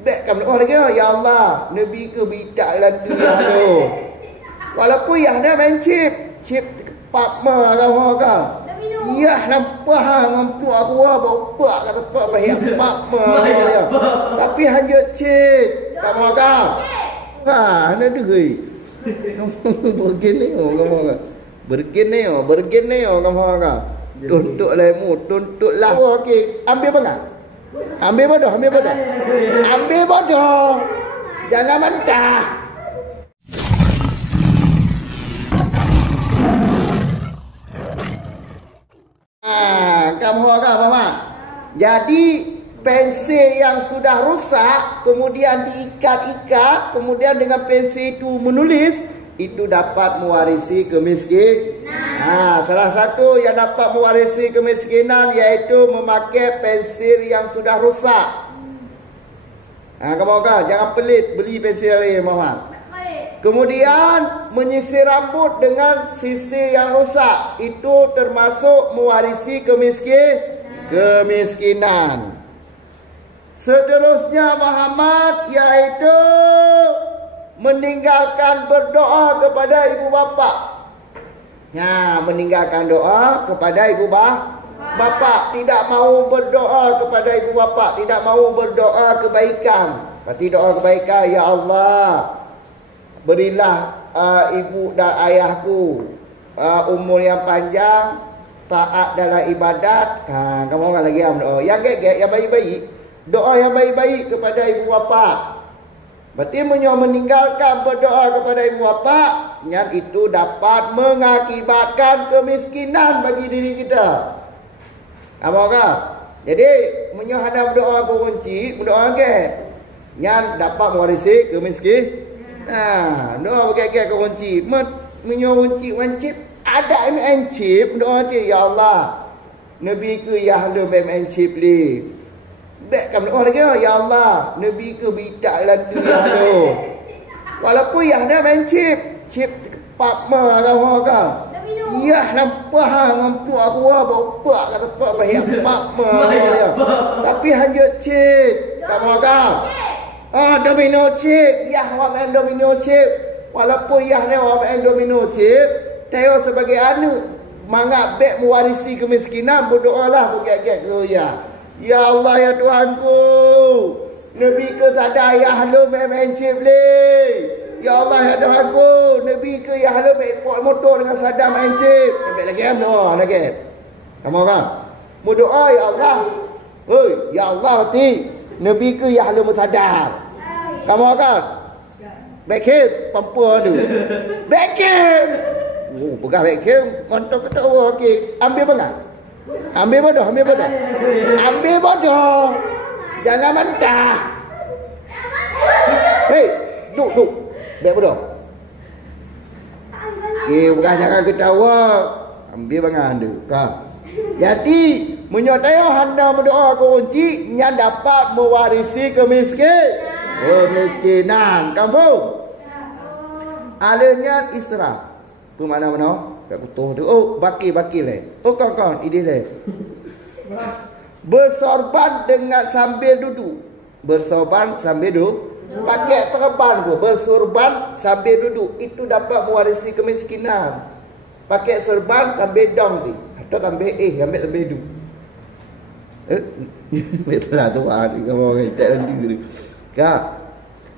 Baik kan doa lagi ya Allah, Nabi ke bidak lantu ya tu. Walaupun ya dia main chip pak ma kan. Ya nampak mampu aku bapak kata pak banyak pak ma ya. Tapi hanya chip. Kamu kan? Ha, ada deui. Begini kamu kan. Bergini kamu kan. Tuntut lemu, tuntut lah. Okey, ambil bangga. Ambil bodoh. Ambil bodoh. Jangan mentah. Kamu kan mama. Jadi pensil yang sudah rusak kemudian diikat-ikat, kemudian dengan pensil itu menulis, itu dapat mewarisi kemiskinan. Salah satu yang dapat mewarisi kemiskinan iaitu memakai pensil yang sudah rusak. Kamu kan jangan pelit beli pensil lain mama. Kemudian menyisir rambut dengan sisir yang rusak, itu termasuk mewarisi kemiskinan. Seterusnya Muhammad iaitu meninggalkan berdoa kepada ibu bapa. Meninggalkan doa kepada ibu bapa, tidak mahu berdoa kepada ibu bapa, tidak mahu berdoa kebaikan. Berarti doa kebaikan, ya Allah, berilah ibu dan ayahku umur yang panjang, taat dalam ibadat. Kamu orang lagi yang doa yang gek-gek, yang baik-baik. Doa yang baik-baik kepada ibu bapa. Berarti meninggalkan berdoa kepada ibu bapa, yang itu dapat mengakibatkan kemiskinan bagi diri kita. Apa kan? Jadi menyohada berdoa kunci, berdoa ke yang dapat mewarisi kemiskinan. Doa berkait-kait kunci. Menyohunci wancip ada MNCip doa cik, ya Allah, Nabi ke ya halu MNCip li. Baik kan doa lagi ya Allah, Nabi ke bidak lantu ya halu. Walaupun ya dia main chip pak ma kan. Ya nampak mampu aku bapak kata pak banyak pak ma ya. Tapi hanya chip. Kamu kan? Domino chip. Ya awak main domino chip. Walaupun ya dia awak main domino chip, tahu sebagai anu mangak bek mewarisi kemiskinan, berdoalah bergek-gek ya. Ya Allah ya Tuhanku, Nabi ke sadar ya halu main chip le. Ya Allah ya Tuhanku, Nabi ke ya halu bawa motor dengan sadar main chip. Ambil lagi kan doa lagi. Kamu kan? Berdoa ya Allah. Oi, ya Allah ti. Nabi ke ya halu sadar. Kamu kan? Backhead pampu tu. Backhead. Pegang backhead, mantap ketawa okey. Ambil bangga. Ambil bodoh. Ambil bodoh. Jangan mentah. Hei, duk. Baik bodoh. Okey, bukan jangan ketawa. Ambil bangga anda. Kan? Jadi, menyodai handa berdoa kunci yang dapat mewarisi kemiskinan. Kamu? Alihnya israf. Tu mana? Kat kutuh tu. Oh, baki le. Oh, kawan, ide le. Bersorban dengan sambil duduk. Bersorban sambil duduk. Pakai terban tu. Bersorban sambil duduk. Itu dapat mewarisi kemiskinan. Pakai sorban sambil dong tu. Atau sambil sambil duduk. Betul tu kamu orang tak nanti. Kak.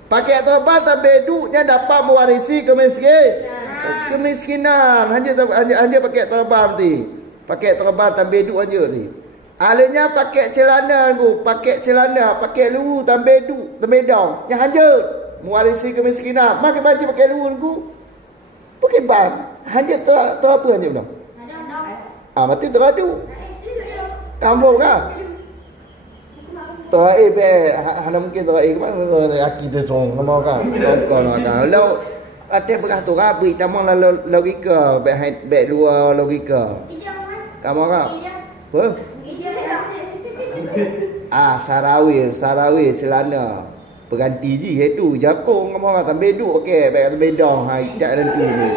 Pakai terban sambil duduknya dapat mewarisi kemiskinan. Hanya pakai terban tu. Pakai terban tambah duk aja ni. Alanya pakai celana aku, pakai luar tambah duk, tambah dong. Yang hanya mewarisi kemiskinan. Makan baju pakai luar aku. Pakai ban. Hanya ter apa hanya belum? Mati teradu. Kamu kan? Hanya mungkin terakhir mana aki tu song kamu kan? Kalau kalau ada peraturan beri tamang logika baik dua logika. Kamu kan? Apa? Sarawil celana berganti je itu jakung kamu kan tambah duk okey baik tambah dong tak ada tu ni.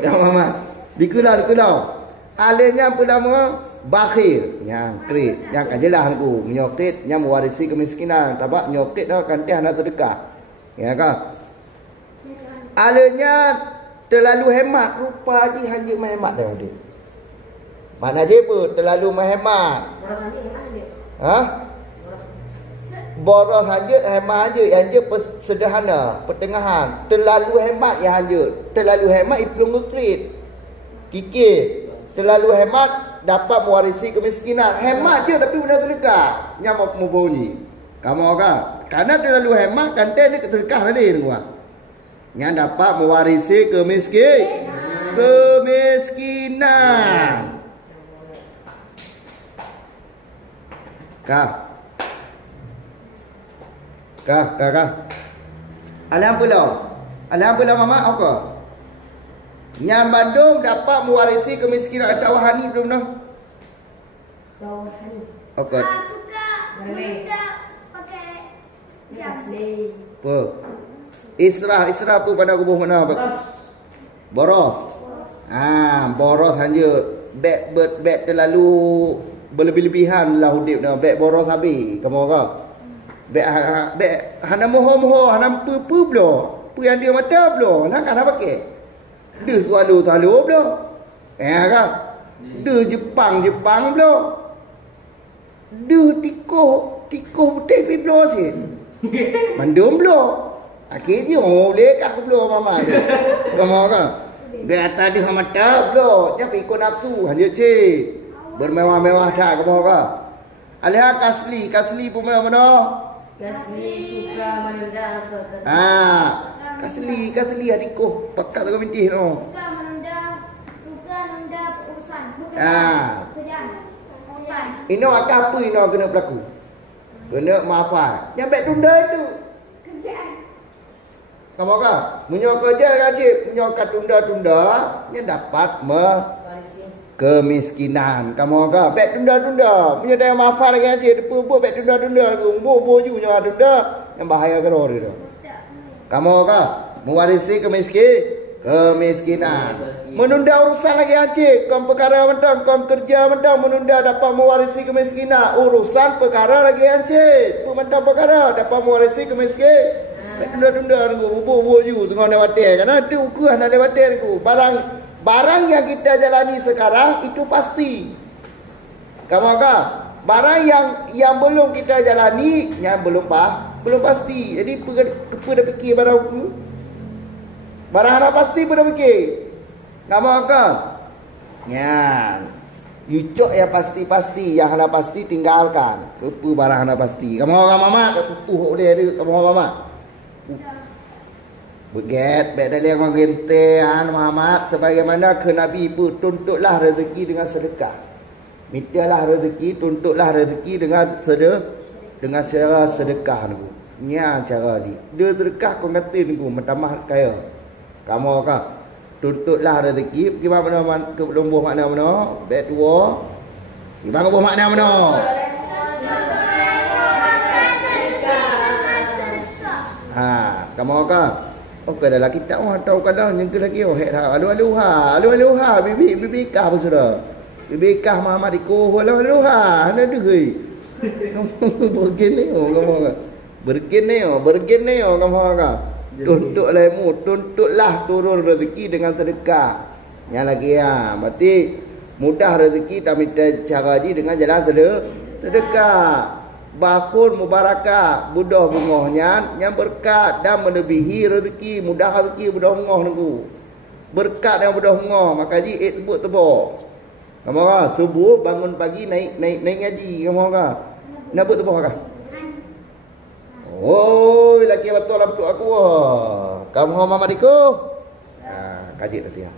Dah mama. Dikulau. Alihnya pertama bakhil, yang kredit, yang kan jelas aku menyokit, yang mewarisi kemiskinan, tabak menyokit dah kan dia nak sedekah. Ya kan? Alanya terlalu hemat, rupa haji hanya menghemat dah dia. Mana je pun terlalu menghemat. Ha? Boros saja hemat aja, yang je sederhana, pertengahan. Terlalu hemat yang hanya, terlalu hemat ibnu ngekrit. Kikir. Terlalu hemat dapat mewarisi kemiskinan. Hemat je tapi benda sedekah. Yang mau membunyi. Kamu kan? Karena terlalu hemat kan dia sedekah tadi tuan. Yang dapat mewarisi kemiskinan. Kah? Alhamdulillah mama apa? Yang Bandung dapat mewarisi kemiskinan atau wahani belum noh? Wahani. Okey. Suka minta pakai jasli. Apa? Israh apa pada kubuh mana? Boros. Boros hanya beg terlalu berlebih-lebihan lah hidup dah. Beg boros habis. Kamu apa? Beg hana moho-moho, hana pu blo. Pu yang dia mata blo. Lah kan apa pakai? Dia selalu blo. Kan? Dia Jepang blo. Dia tikuh putih blo sih. Mandum blo. Akhirnya boleh kah blo mama tu. Kamu kan? Dia tadi mata blo. Jangan ikut nafsu hanya cik. Bermewah-mewah tak kamu kan? Alih kasli pun mana-mana. Kasli suka menunda Kasli adikku pakat tak mintih no. Suka menunda urusan. Kerjaan. Ino apa ino kena berlaku? Kena maafkan. Yang baik tunda itu. Kerjaan. Kamu kan? Menyo kerja gaji, menyo tunda-tunda, yang dapat kemiskinan. Kamu kan? Baik tunda-tunda. Punya daya maafkan lagi gaji, depu baik tunda-tunda lagu. Bo-bo ju jangan tunda, yang bahaya kan orang itu. Kamu kan? Mewarisi kemiskinan. Menunda urusan lagi haji. Kau perkara mentang, kau kerja mentang, menunda dapat mewarisi kemiskinan. Urusan perkara lagi haji. Mentang perkara dapat mewarisi kemiskinan. Tunda-tunda aku bubu ju tengah lewat kan ada ukuran nak lewat aku. Barang yang kita jalani sekarang itu pasti. Kamu kan? Barang yang belum kita jalani yang belum pasti. Jadi apa dah fikir barang aku? Barang dah pasti pun dah fikir. Kamu kan? Yang Yucuk yang pasti-pasti, yang dah pasti tinggalkan. Apa barang dah pasti. Kamu kan mama tak pupuh dia kamu mama. Beget, baik dari yang mengentean Muhammad sebagaimana ke Nabi pun tuntutlah rezeki dengan sedekah. Mintalah rezeki, tuntutlah rezeki dengan cara sedekah niku. Nya cara ni. Dia sedekah kau ngatin niku mentamah kaya. Kamu kan tuntutlah rezeki pergi mana ke lombuh mana-mana, baik tua. Pergi mana buah mana-mana. Kamu kan? Okey dah kita tahu kalau yang lagi alu bibi kah pun sudah. Bibi kah Muhammad iko alu ada deui. Begini kamu kan. Bergini kamu kan. Tuntutlah turun rezeki dengan sedekah. Yang lagi ya, berarti mudah rezeki tak minta cara dengan jalan sedekah. Bakun mubarakah budah bungohnya yang berkat dan melebihi rezeki mudah rezeki budah bungoh nunggu berkat yang budah bungoh maka ji sebut tebok kamu kan subuh bangun pagi naik ngaji kamu kan nak buat tebok kan oh laki betul lah betul aku kamu mama diku kaji tadi ya